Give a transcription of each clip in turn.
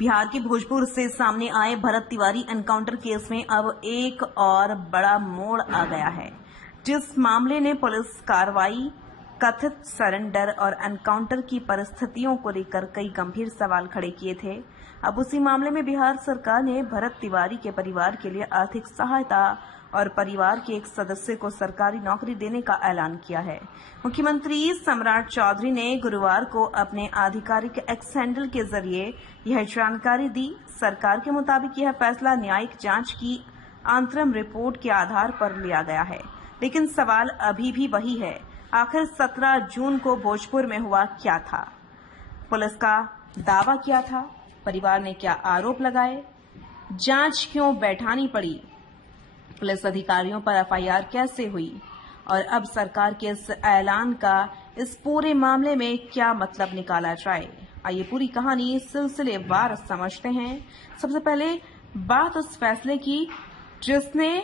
बिहार के भोजपुर से सामने आए भरत तिवारी एनकाउंटर केस में अब एक और बड़ा मोड़ आ गया है। जिस मामले ने पुलिस कार्रवाई, कथित सरेंडर और एनकाउंटर की परिस्थितियों को लेकर कई गंभीर सवाल खड़े किए थे, अब उसी मामले में बिहार सरकार ने भरत तिवारी के परिवार के लिए आर्थिक सहायता और परिवार के एक सदस्य को सरकारी नौकरी देने का ऐलान किया है। मुख्यमंत्री सम्राट चौधरी ने गुरुवार को अपने आधिकारिक एक्स हैंडल के जरिए यह जानकारी दी। सरकार के मुताबिक यह फैसला न्यायिक जांच की अंतरिम रिपोर्ट के आधार पर लिया गया है, लेकिन सवाल अभी भी वही है, आखिर 17 जून को भोजपुर में हुआ क्या था? पुलिस का दावा क्या था? परिवार ने क्या आरोप लगाए? जांच क्यों बैठानी पड़ी? पुलिस अधिकारियों पर एफआईआर कैसे हुई? और अब सरकार के इस ऐलान का इस पूरे मामले में क्या मतलब निकाला जाए? आइए पूरी कहानी सिलसिलेवार समझते हैं। सबसे पहले बात उस फैसले की जिसने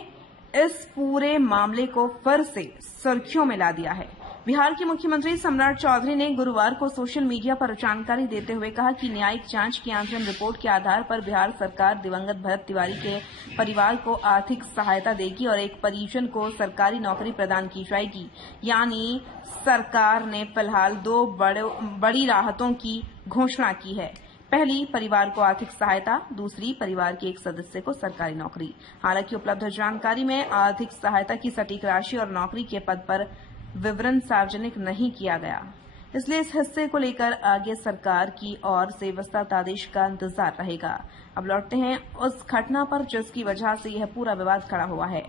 इस पूरे मामले को फिर से सुर्खियों में ला दिया है। बिहार के मुख्यमंत्री सम्राट चौधरी ने गुरुवार को सोशल मीडिया पर जानकारी देते हुए कहा कि न्यायिक जांच की अंतरिम रिपोर्ट के आधार पर बिहार सरकार दिवंगत भरत तिवारी के परिवार को आर्थिक सहायता देगी और एक परिजन को सरकारी नौकरी प्रदान की जाएगी। यानी सरकार ने फिलहाल दो बड़ी राहतों की घोषणा की है। पहली, परिवार को आर्थिक सहायता, दूसरी, परिवार के एक सदस्य को सरकारी नौकरी। हालांकि उपलब्ध जानकारी में आर्थिक सहायता की सटीक राशि और नौकरी के पद पर विवरण सार्वजनिक नहीं किया गया, इसलिए इस हिस्से को लेकर आगे सरकार की ओर से विस्तृत आदेश का इंतजार रहेगा। अब लौटते हैं उस घटना पर जिसकी वजह से यह पूरा विवाद खड़ा हुआ है।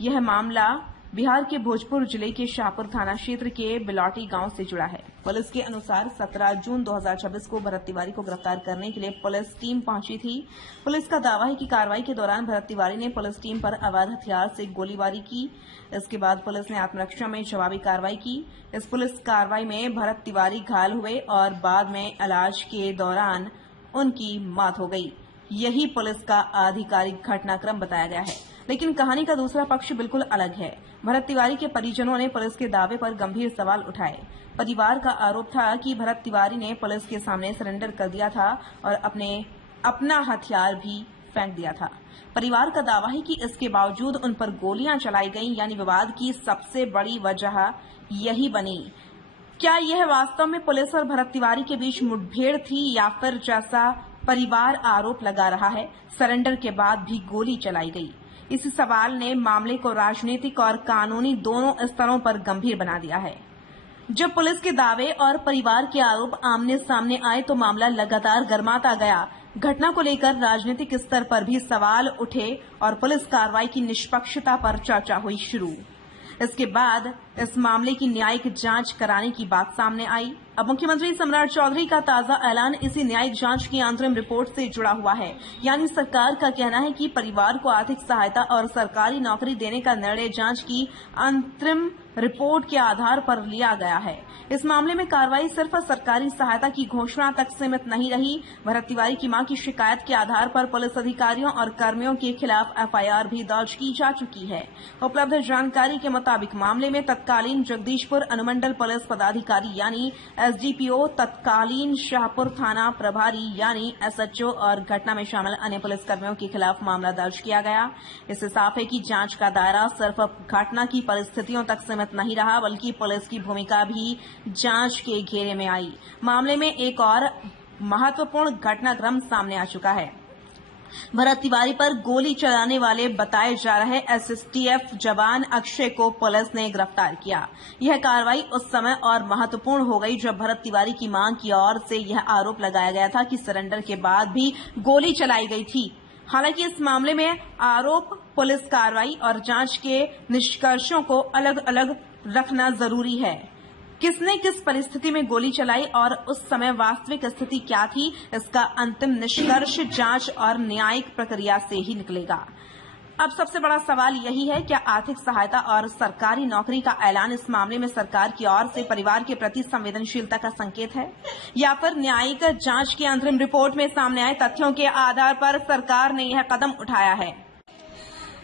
यह मामला बिहार के भोजपुर जिले के शाहपुर थाना क्षेत्र के बिलौटी गांव से जुड़ा है। पुलिस के अनुसार 17 जून 2026 को भरत तिवारी को गिरफ्तार करने के लिए पुलिस टीम पहुंची थी। पुलिस का दावा है कि कार्रवाई के दौरान भरत तिवारी ने पुलिस टीम पर अवैध हथियार से गोलीबारी की। इसके बाद पुलिस ने आत्मरक्षा में जवाबी कार्रवाई की। इस पुलिस कार्रवाई में भरत तिवारी घायल हुए और बाद में इलाज के दौरान उनकी मौत हो गई। यही पुलिस का आधिकारिक घटनाक्रम बताया गया है, लेकिन कहानी का दूसरा पक्ष बिल्कुल अलग है। भरत तिवारी के परिजनों ने पुलिस के दावे पर गंभीर सवाल उठाए। परिवार का आरोप था कि भरत तिवारी ने पुलिस के सामने सरेंडर कर दिया था और अपना हथियार भी फेंक दिया था। परिवार का दावा है कि इसके बावजूद उन पर गोलियां चलाई गईं, यानी विवाद की सबसे बड़ी वजह यही बनी। क्या यह वास्तव में पुलिस और भरत तिवारी के बीच मुठभेड़ थी, या फिर जैसा परिवार आरोप लगा रहा है, सरेंडर के बाद भी गोली चलाई गई? इस सवाल ने मामले को राजनीतिक और कानूनी दोनों स्तरों पर गंभीर बना दिया है। जब पुलिस के दावे और परिवार के आरोप आमने सामने आए तो मामला लगातार गर्माता गया। घटना को लेकर राजनीतिक स्तर पर भी सवाल उठे और पुलिस कार्रवाई की निष्पक्षता पर चर्चा हुई शुरू। इसके बाद इस मामले की न्यायिक जांच कराने की बात सामने आई। अब मुख्यमंत्री सम्राट चौधरी का ताजा ऐलान इसी न्यायिक जांच की अंतरिम रिपोर्ट से जुड़ा हुआ है। यानी सरकार का कहना है कि परिवार को आर्थिक सहायता और सरकारी नौकरी देने का निर्णय जांच की अंतरिम रिपोर्ट के आधार पर लिया गया है। इस मामले में कार्रवाई सिर्फ सरकारी सहायता की घोषणा तक सीमित नहीं रही। भरत तिवारी की मां की शिकायत के आधार पर पुलिस अधिकारियों और कर्मियों के खिलाफ एफआईआर भी दर्ज की जा चुकी है। उपलब्ध जानकारी के मुताबिक मामले में तत्कालीन जगदीशपुर अनुमंडल पुलिस पदाधिकारी यानी एसडीपीओ, तत्कालीन शाहपुर थाना प्रभारी यानी एसएचओ और घटना में शामिल अन्य पुलिसकर्मियों के खिलाफ मामला दर्ज किया गया। इससे साफ है कि जांच का दायरा सिर्फ घटना की परिस्थितियों तक सीमित नहीं रहा, बल्कि पुलिस की भूमिका भी जांच के घेरे में आई। मामले में एक और महत्वपूर्ण घटनाक्रम सामने आ चुका है। भरत तिवारी पर गोली चलाने वाले बताए जा रहे एसएसटीएफ जवान अक्षय को पुलिस ने गिरफ्तार किया। यह कार्रवाई उस समय और महत्वपूर्ण हो गई जब भरत तिवारी की मां की ओर से यह आरोप लगाया गया था कि सरेंडर के बाद भी गोली चलाई गई थी। हालांकि इस मामले में आरोप, पुलिस कार्रवाई और जांच के निष्कर्षों को अलग अलग रखना जरूरी है। किसने किस परिस्थिति में गोली चलाई और उस समय वास्तविक स्थिति क्या थी, इसका अंतिम निष्कर्ष जांच और न्यायिक प्रक्रिया से ही निकलेगा। अब सबसे बड़ा सवाल यही है, क्या आर्थिक सहायता और सरकारी नौकरी का ऐलान इस मामले में सरकार की ओर से परिवार के प्रति संवेदनशीलता का संकेत है, या फिर न्यायिक जांच की अंतरिम रिपोर्ट में सामने आए तथ्यों के आधार पर सरकार ने यह कदम उठाया है?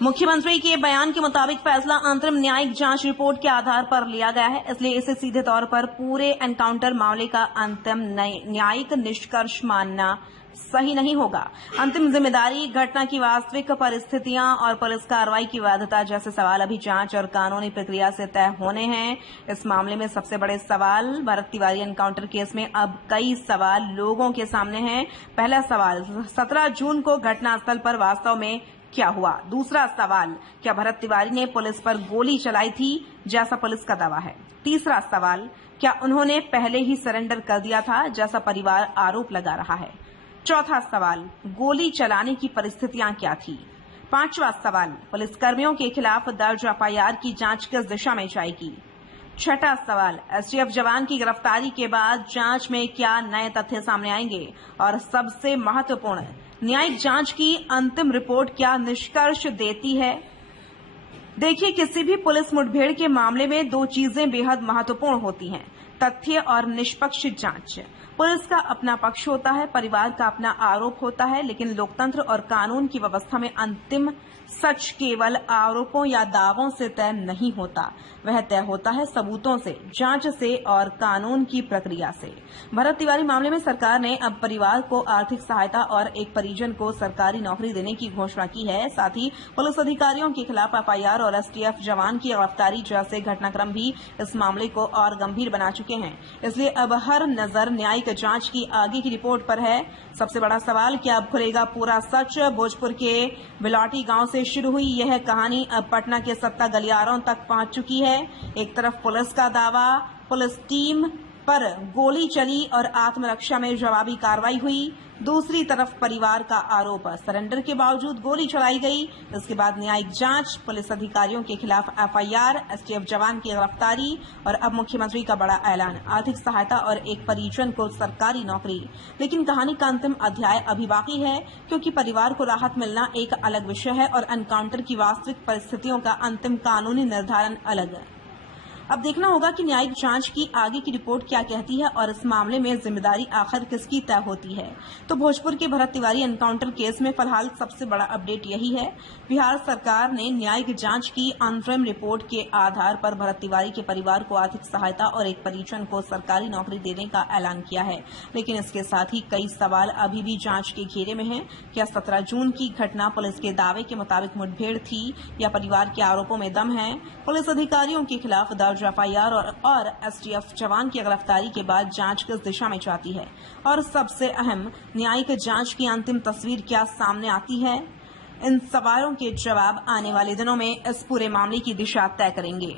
मुख्यमंत्री के बयान के मुताबिक फैसला अंतरिम न्यायिक जांच रिपोर्ट के आधार पर लिया गया है, इसलिए इसे सीधे तौर पर पूरे एनकाउंटर मामले का अंतिम न्यायिक निष्कर्ष मानना सही नहीं होगा। अंतिम जिम्मेदारी, घटना की वास्तविक परिस्थितियां और पुलिस कार्रवाई की वैधता जैसे सवाल अभी जांच और कानूनी प्रक्रिया से तय होने हैं। इस मामले में सबसे बड़े सवाल, भरत तिवारी एनकाउंटर केस में अब कई सवाल लोगों के सामने हैं। पहला सवाल, 17 जून को घटनास्थल पर वास्तव में क्या हुआ? दूसरा सवाल, क्या भरत तिवारी ने पुलिस पर गोली चलाई थी जैसा पुलिस का दावा है? तीसरा सवाल, क्या उन्होंने पहले ही सरेंडर कर दिया था जैसा परिवार आरोप लगा रहा है? चौथा सवाल, गोली चलाने की परिस्थितियां क्या थी? पांचवा सवाल, पुलिसकर्मियों के खिलाफ दर्ज एफआईआर की जांच किस दिशा में जाएगी? छठा सवाल, एसटीएफ जवान की गिरफ्तारी के बाद जांच में क्या नए तथ्य सामने आएंगे? और सबसे महत्वपूर्ण, न्यायिक जांच की अंतिम रिपोर्ट क्या निष्कर्ष देती है? देखिए, किसी भी पुलिस मुठभेड़ के मामले में दो चीजें बेहद महत्वपूर्ण होती हैं, तथ्य और निष्पक्ष जांच। पुलिस का अपना पक्ष होता है, परिवार का अपना आरोप होता है, लेकिन लोकतंत्र और कानून की व्यवस्था में अंतिम सच केवल आरोपों या दावों से तय नहीं होता, वह तय होता है सबूतों से, जांच से और कानून की प्रक्रिया से। भरत तिवारी मामले में सरकार ने अब परिवार को आर्थिक सहायता और एक परिजन को सरकारी नौकरी देने की घोषणा की है। साथ ही पुलिस अधिकारियों के खिलाफ एफआईआर और एसटीएफ जवान की गिरफ्तारी जैसे घटनाक्रम भी इस मामले को और गंभीर बना चुके हैं। इसलिए अब हर नजर न्यायिक जांच की आगे की रिपोर्ट पर है। सबसे बड़ा सवाल, क्या अब खुलेगा पूरा सच? भोजपुर के बिलौटी गांव से शुरू हुई यह कहानी अब पटना के सत्ता गलियारों तक पहुंच चुकी है। एक तरफ पुलिस का दावा, पुलिस टीम पर गोली चली और आत्मरक्षा में जवाबी कार्रवाई हुई। दूसरी तरफ परिवार का आरोप, सरेंडर के बावजूद गोली चलाई गई। इसके बाद न्यायिक जांच, पुलिस अधिकारियों के खिलाफ एफआईआर, एसटीएफ जवान की गिरफ्तारी और अब मुख्यमंत्री का बड़ा ऐलान, आर्थिक सहायता और एक परिजन को सरकारी नौकरी। लेकिन कहानी का अंतिम अध्याय अभी बाकी है, क्योंकि परिवार को राहत मिलना एक अलग विषय है और एनकाउंटर की वास्तविक परिस्थितियों का अंतिम कानूनी निर्धारण अलग है। अब देखना होगा कि न्यायिक जांच की आगे की रिपोर्ट क्या कहती है और इस मामले में जिम्मेदारी आखिर किसकी तय होती है। तो भोजपुर के भरत तिवारी एनकाउंटर केस में फिलहाल सबसे बड़ा अपडेट यही है। बिहार सरकार ने न्यायिक जांच की अंतरिम रिपोर्ट के आधार पर भरत तिवारी के परिवार को आर्थिक सहायता और एक परिजन को सरकारी नौकरी देने का ऐलान किया है। लेकिन इसके साथ ही कई सवाल अभी भी जांच के घेरे में हैं। क्या 17 जून की घटना पुलिस के दावे के मुताबिक मुठभेड़ थी या परिवार के आरोपों में दम है? पुलिस अधिकारियों के खिलाफ दर्ज एफआईआर और एसटीएफ जवान की गिरफ्तारी के बाद जांच किस दिशा में जाती है? और सबसे अहम, न्यायिक जांच की अंतिम तस्वीर क्या सामने आती है? इन सवालों के जवाब आने वाले दिनों में इस पूरे मामले की दिशा तय करेंगे।